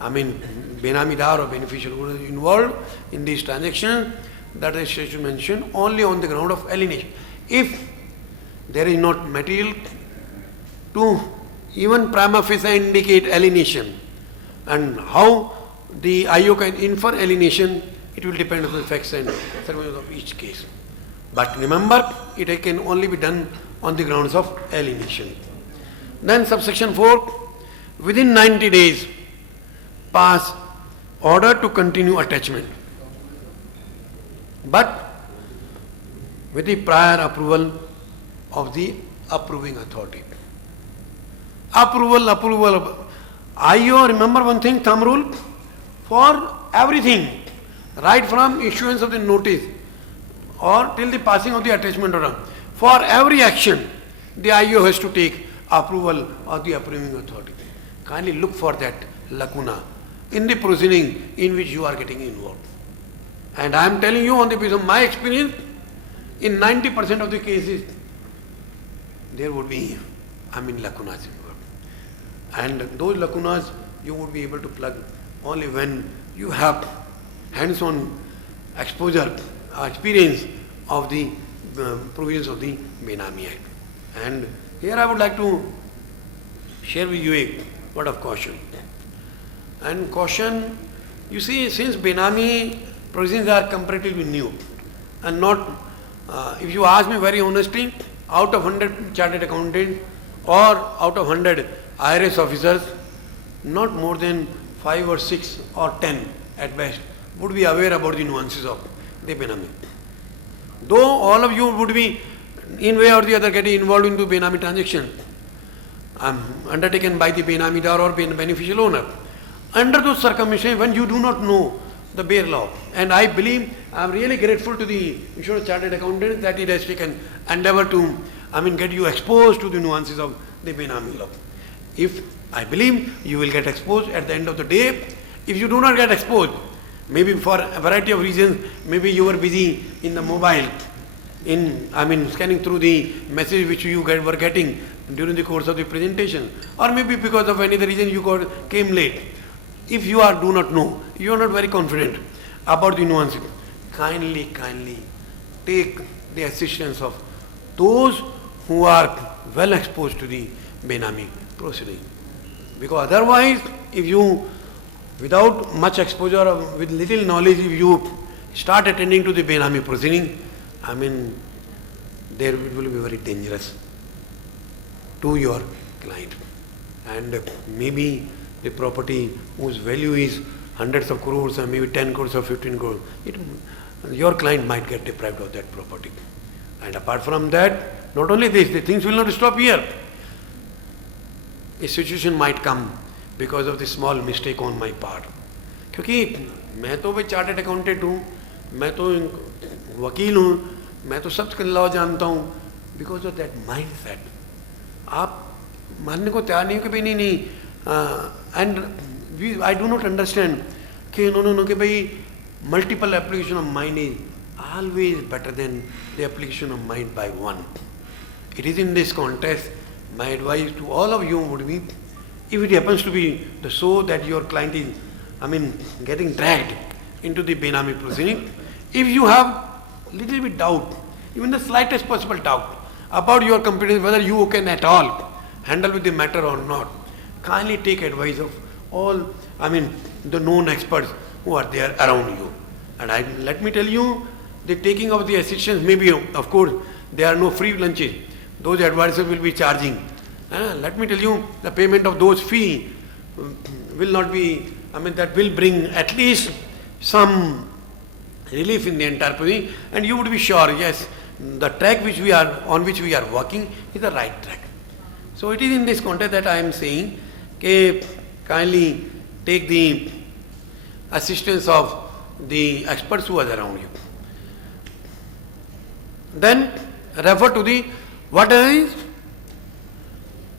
Benamidar or beneficial owner involved in this transaction, that is statute mentioned only on the ground of alienation. If there is not material to even prima facie indicate alienation, and how the IO can infer alienation, it will depend on the facts and circumstances of each case. But remember, it can only be done on the grounds of alienation. Then subsection 4, within 90 days, pass order to continue attachment, but with the prior approval of the approving authority. Approval. IO, remember one thing, thumb rule, for everything, right from issuance of the notice or till the passing of the attachment order, for every action, the IO has to take approval of the approving authority. Kindly look for that lacuna in the proceeding in which you are getting involved. And I am telling you on the basis of my experience, in 90% of the cases, there would be, lacunas involved. And those lacunas you would be able to plug only when you have hands-on exposure, experience of the provisions of the Benami Act. And here I would like to share with you a word of caution. And caution, you see, since Benami provisions are comparatively new and not, if you ask me very honestly, out of 100 chartered accountants or out of 100 IRS officers, not more than 5 or 6 or 10 at best would be aware about the nuances of the Benami. Though all of you would be in way or the other getting involved into Benami transaction undertaken by the Benamidar or beneficial owner, under those circumstances when you do not know the bare law, and I believe, I am really grateful to the Insurance Chartered Accountant that it has taken endeavor to, get you exposed to the nuances of the Benami law. If I believe you will get exposed at the end of the day. If you do not get exposed, maybe for a variety of reasons, maybe you were busy in the mobile, scanning through the message which you were getting during the course of the presentation, or maybe because of any other reason you came late. If you do not know, you are not very confident about the nuances, kindly take the assistance of those who are well exposed to the Benami proceeding. Because otherwise, if you, without much exposure or with little knowledge, if you start attending to the Benami proceeding, there it will be very dangerous to your client. And maybe the property whose value is hundreds of crores or maybe 10 crores or 15 crores, your client might get deprived of that property. And apart from that, not only this, the things will not stop here. A situation might come because of the small mistake on my part. क्योंकि मैं तो भाई chartered accountant हूँ, मैं तो वकील हूँ, मैं तो सब लॉ जानता हूँ. Because of that mind set आप मानने को तैयार नहीं हो कि भाई नहीं and I do not understand कि नो कि भाई multiple application of mind is always better than the application of mind by one. It is in this context, my advice to all of you would be, if it happens to be so that your client is, getting dragged into the Benami proceeding, if you have little bit doubt, even the slightest possible doubt about your competence, whether you can at all handle with the matter or not, kindly take advice of all, the known experts who are there around you. And let me tell you, the taking of the assistance may be, of course, there are no free lunches. Those advisors will be charging Let me tell you, the payment of those fee will not be, that will bring at least some relief in the entire position, and you would be sure, yes, the track on which we are working is the right track. So it is in this context that I am saying, kindly take the assistance of the experts who are around you. Then refer to the what is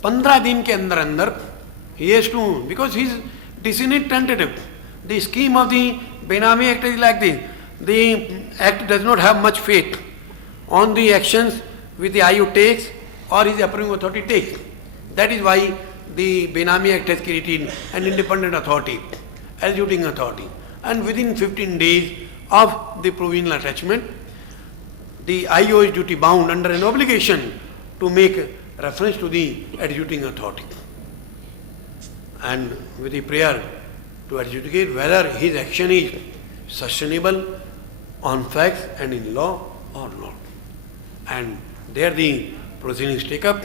15 दिन के अंदर he has to, because he is decision tentative. The scheme of the Benami Act is like this. The Act does not have much faith on the actions which the IO takes or his approving authority takes. That is why the Benami Act has created an independent authority, executing authority. And within 15 days of the provisional attachment, the IO is duty bound under an obligation to make reference to the executing authority and with the prayer to adjudicate whether his action is sustainable on facts and in law or not. And there the proceedings take up,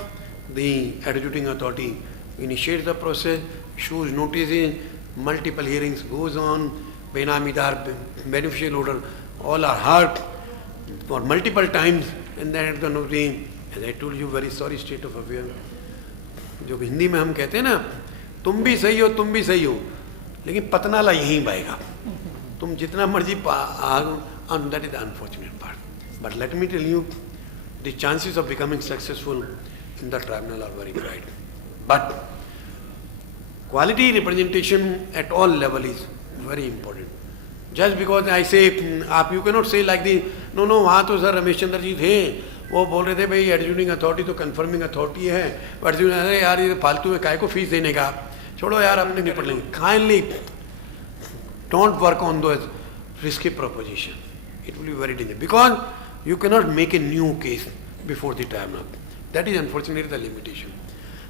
the executing authority initiates the process, issues notices, multiple hearings goes on, Benamidar, beneficial order, all are heard for multiple times, and then at the end of the day, as I told you, very sorry state of affairs. जो हिंदी में हम कहते हैं ना, तुम भी सही हो, लेकिन पतनाला यहीं पाएगा. तुम जितना मर्जी and that is the unfortunate part. But let me tell you, the chances of becoming successful in the tribunal are very bright. But quality representation at all level is very important. Just because I say, you cannot say like this, no, वहाँ तो sir Ramesh Chandra ji थे, वो बोल रहे थे भाई एडजुडिंग authority तो confirming authority है, बट अरे यार ये फालतू में काय को फीस देने का, छोड़ो यार हमने निपट लेंगे. Kindly don't work on those risky proposition. It will be very dangerous because you cannot make a new case before the tribunal. That is unfortunately the limitation.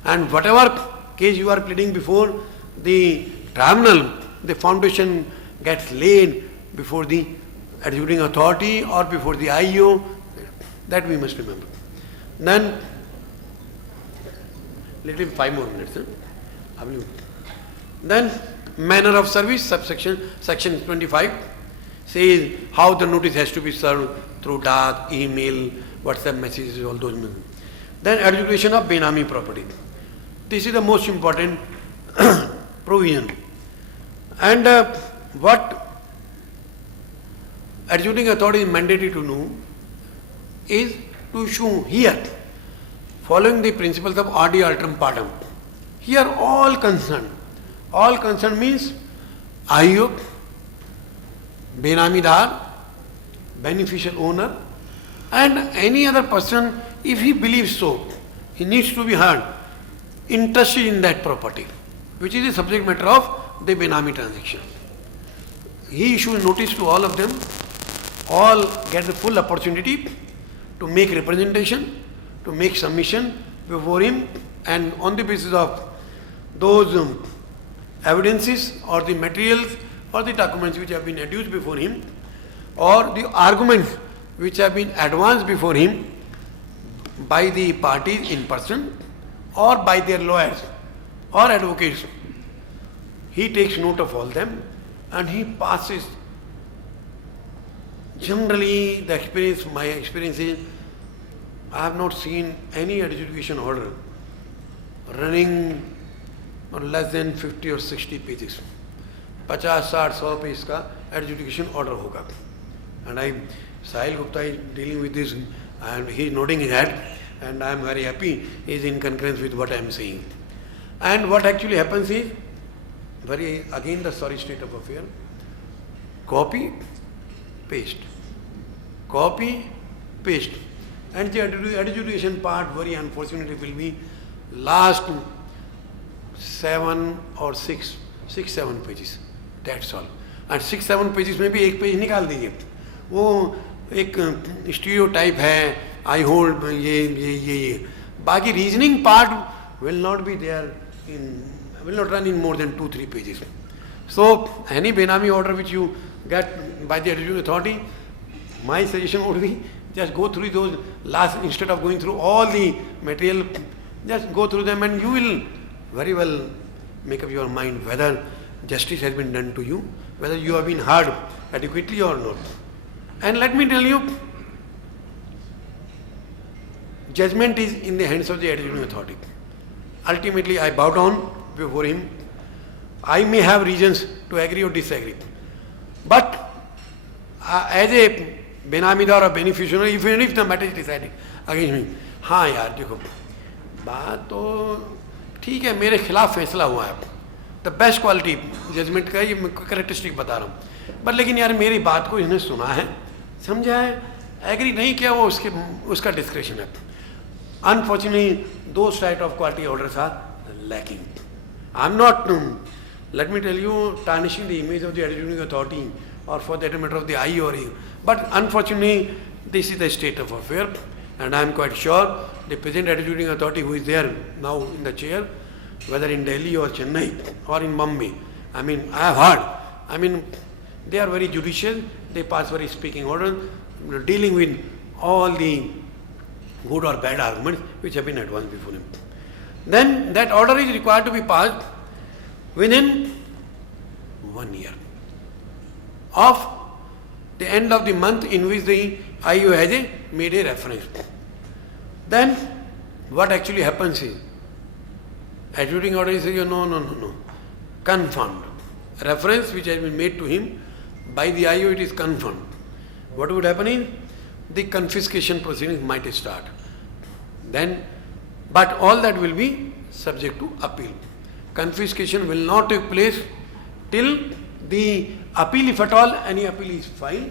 And whatever case you are pleading before the tribunal, the foundation gets laid before the executing authority or before the IO. That we must remember. Then, little 5 more minutes. Then, manner of service, section 25 says how the notice has to be served through DAT, email, WhatsApp messages, all those. Then, adjudication of Benami property. This is the most important provision. And what adjudicating authority is mandated to know is to issue here, following the principles of ordi alteram partem. Here all concerned means IO, Benamidar, beneficial owner, and any other person, if he believes so, he needs to be heard, interested in that property, which is the subject matter of the Benami transaction. He issues notice to all of them, all get the full opportunity to make representation, to make submission before him, and on the basis of those evidences or the materials or the documents which have been adduced before him, or the arguments which have been advanced before him by the parties in person or by their lawyers or advocates, he takes note of all them and he passes. Generally, my experience is, I have not seen any adjudication order running on less than 50 or 60 pages. 50, 60, 100 pages का adjudication order होगा. And Sahil Gupta is dealing with this and he is nodding his head and I am very happy he is in concurrence with what I am saying. And what actually happens is, again the sorry state of affair, copy, paste. And the adjudication part, very unfortunately, will be last 7 or 6, 7 pages. That's all. And 6, 7 pages में भी एक page निकाल दीजिए. वो एक stereotype है, I hold ये. बाकी reasoning part will not be there will not run in more than 2-3 pages. So any Benami order which you get by the adjudicating authority, my suggestion would be just go through those last, instead of going through all the material, Just go through them and you will very well make up your mind whether justice has been done to you, whether you have been heard adequately or not. And let me tell you, judgment is in the hands of the adjudicating authority. Ultimately, I bow down before him. I may have reasons to agree or disagree. But as a बेनामीदार और beneficiary, even if the matter is decided against me, हाँ यार देखो बात तो ठीक है, मेरे खिलाफ फैसला हुआ है, द बेस्ट क्वालिटी जजमेंट का ये करेक्टरिस्टिक बता रहा हूँ, बट लेकिन यार मेरी बात को इसने सुना है, समझा है, एग्री नहीं किया, वो उसका डिस्क्रिप्शन है. Unfortunately, those type of quality orders are lacking. I'm not, let me tell you, tarnishing the image of the adjudicating authority or for that matter of the IORE. But unfortunately, this is the state of affair, and I am quite sure the present adjudicating authority who is there now in the chair, whether in Delhi or Chennai or in Bombay, I mean, I have heard, they are very judicious, they pass very speaking orders, dealing with all the good or bad arguments which have been advanced before him. Then that order is required to be passed within 1 year of the end of the month in which the IU has made a reference. Then what actually happens is, adjudicating order says, no, confirmed. Reference which has been made to him by the IU, it is confirmed. What would happen is, the confiscation proceedings might start. Then, but all that will be subject to appeal. Confiscation will not take place till the appeal, if at all any appeal is filed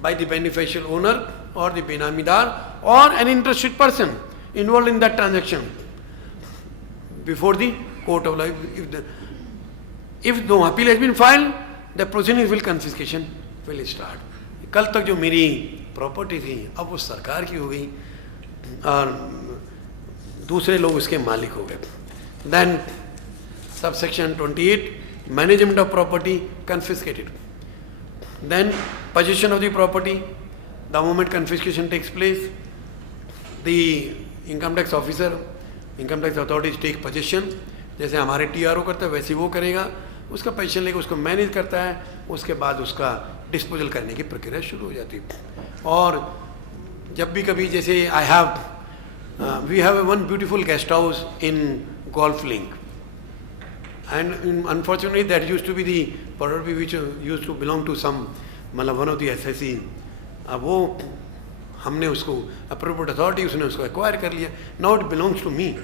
by the beneficial owner or the benamidar or an interested person involved in that transaction before the court of law. If no appeal has been filed, the proceedings will confiscation will start. कल तक जो मेरी property थी अब वो सरकार की हो गई और दूसरे लोग उसके मालिक हो गए. Then subsection 28, management of property confiscated. Then possession of the property, the moment confiscation takes place, the income tax officer, income tax authorities take possession. जैसे हमारे TRO करता है वैसे वो करेगा, उसका पोजीशन लेकर उसको मैनेज करता है, उसके बाद उसका डिस्पोजल करने की प्रक्रिया शुरू हो जाती है. और जब भी कभी जैसे we have one beautiful guest house in Golf Link, and unfortunately that used to be the property which used to belong to one of the SSC. अब वो हमने उसको appropriate authority उसने उसको acquire कर लिया. Now it belongs to me.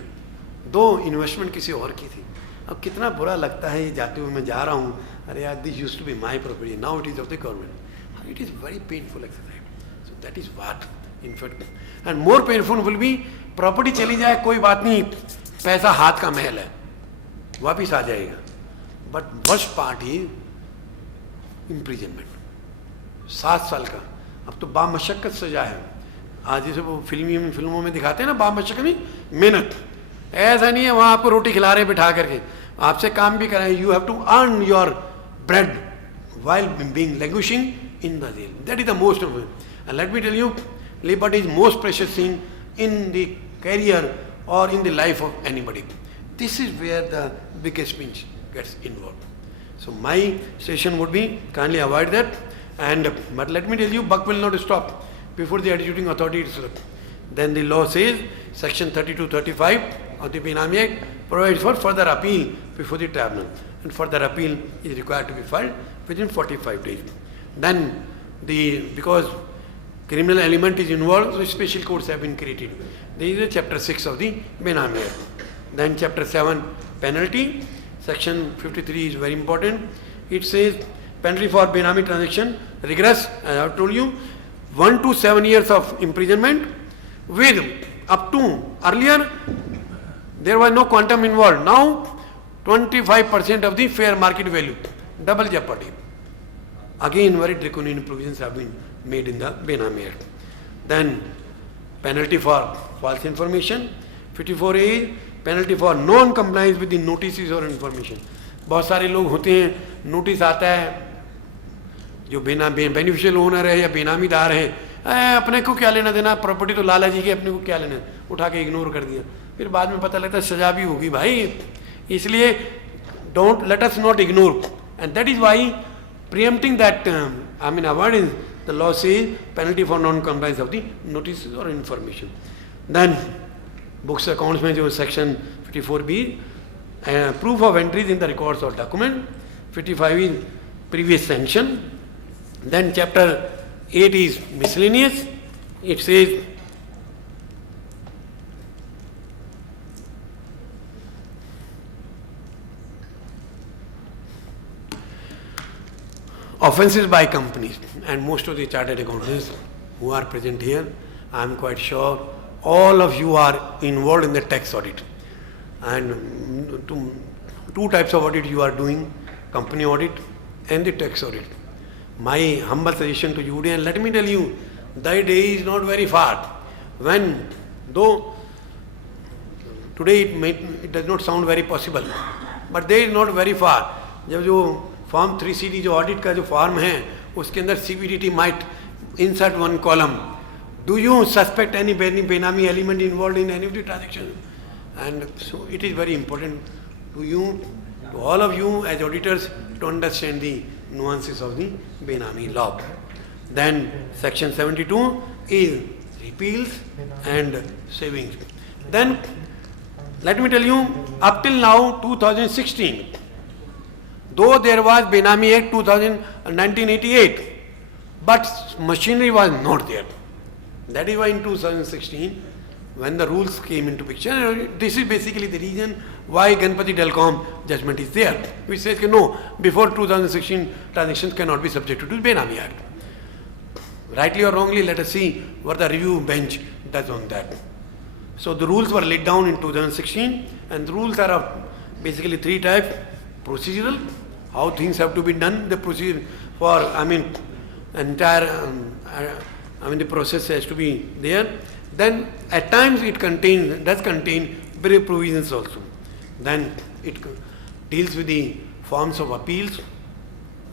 दो investment किसी और की थी. अब कितना बुरा लगता है ये जाते हुए मैं जा रहा हूँ, अरे यार this used to be my property, now it is of the government. It is very painful exercise. So that is what in fact, and more painful will be property चली जाए, कोई बात नहीं, पैसा हाथ का महल है, वापिस आ जाएगा. But worst part is imprisonment. 7 साल का, अब तो बामशक्कत सजा है. आज जैसे वो फिल्मों में दिखाते हैं ना, बामशक्कत नहीं, मेहनत. ऐसा नहीं है वहाँ आपको रोटी खिला रहे बिठा करके, आपसे काम भी कराएं. You have to earn your bread while being languishing in the jail. That is the most of it. And let me tell you, liberty is most precious thing in the career or in the life of anybody. This is where the biggest pinch gets involved. So my suggestion would be, kindly avoid that. But let me tell you, buck will not stop before the adjudicating authority itself. Then the law says, section 32-35 of the Benami Act provides for further appeal before the tribunal. And further appeal is required to be filed within 45 days. Then because criminal element is involved, so special courts have been created. There is a chapter 6 of the Benami Act. Then chapter 7, penalty. Section 53 is very important. It says penalty for Benami transaction, rigorous, as I have told you, 1 to 7 years of imprisonment with up to, earlier there was no quantum involved, now 25% of the fair market value, double jeopardy. Again, very draconian provisions have been made in the Benami Act. Then penalty for false information. 54A is penalty for non-compliance with the notices or information. बहुत सारे लोग होते हैं, notice आता है, जो beneficial owner है या बेनामीदार है, अपने को क्या लेना देना, प्रॉपर्टी तो लाला जी की, अपने को क्या लेना, उठा के इग्नोर कर दिया. फिर बाद में पता लगता है सजा भी होगी भाई. इसलिए don't let us not ignore, and that is why preempting that avoidance, the law says penalty for non-compliance of the notices or information. Then books accounts में जो section 54B, proof of entries in the records or document. 55 is previous sanction. Then chapter 8 is miscellaneous. It says offences by companies, and most of the chartered accountants who are present here, I am quite sure all of you are involved in the tax audit, and two types of audit you are doing, company audit and the tax audit. My humble suggestion to you, and let me tell you, the day is not very far when, though today it does not sound very possible, but day is not very far. जब जो form 3CD जो audit का जो form है उसके अंदर CBDT might insert one column. Do you suspect any Benami element involved in any of the transactions? And so it is very important to you, to all of you as auditors, to understand the nuances of the Benami law. Then section 72 is repeals and savings. Then let me tell you, up till now 2016, though there was Benami Act 1988, but machinery was not there. That is why in 2016, when the rules came into picture, this is basically the reason why Ganpati Delcom judgment is there, which says no, before 2016 transactions cannot be subjected to Benami Act. Rightly or wrongly, let us see what the review bench does on that. So the rules were laid down in 2016, and the rules are of basically three types: procedural, how things have to be done, the procedure for, entire, the process has to be there. Then at times it does contain brief provisions also. Then it deals with the forms of appeals,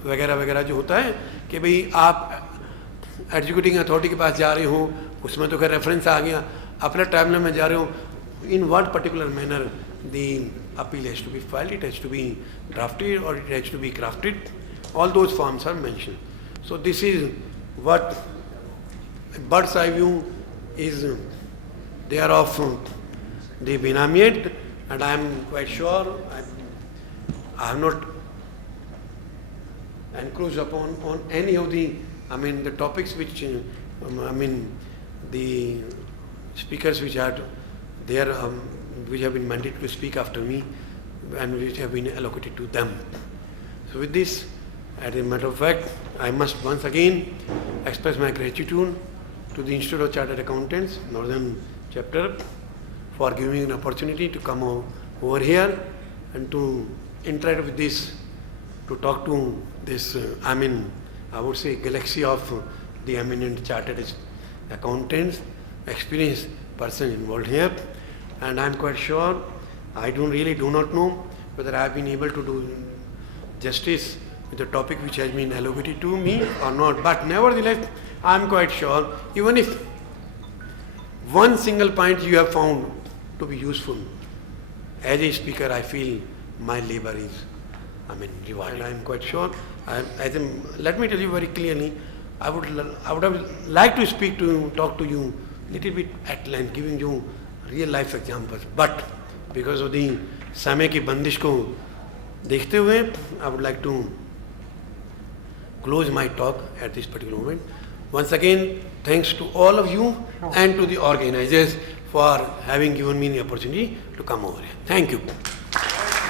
वगैरह वगैरह जो होता है कि भाई आप executing authority के पास जा रहे हो, उसमें तो खैर रेफरेंस आ गया, अपने ट्राइब्यूनल में जा रहे हो, in what particular manner the appeal has to be filed, it has to be drafted or it has to be crafted, all those forms are mentioned. So this is what bird's eye view is there of the Benami Act, and I am quite sure I have not encroached upon on any of the the topics which the speakers which are there, which have been mandated to speak after me and which have been allocated to them. So with this, as a matter of fact, I must once again express my gratitude to the Institute of Chartered Accountants, Northern Chapter, for giving me an opportunity to come over here and to interact with this, to talk to this, I would say, galaxy of the eminent chartered accountants, experienced person involved here. And I am quite sure, I do not know whether I have been able to do justice with the topic which has been allocated to me or not. But nevertheless, I am quite sure, even if one single point you have found to be useful, as a speaker, I feel my labor is, rewarded. I am quite sure. Let me tell you very clearly, I would have liked to talk to you little bit at length, giving you real life examples. But because of the समय की बंदिश को देखते हुए, I would like to close my talk at this particular moment. Once again, thanks to all of you and to the organizers for having given me the opportunity to come over here. Thank you.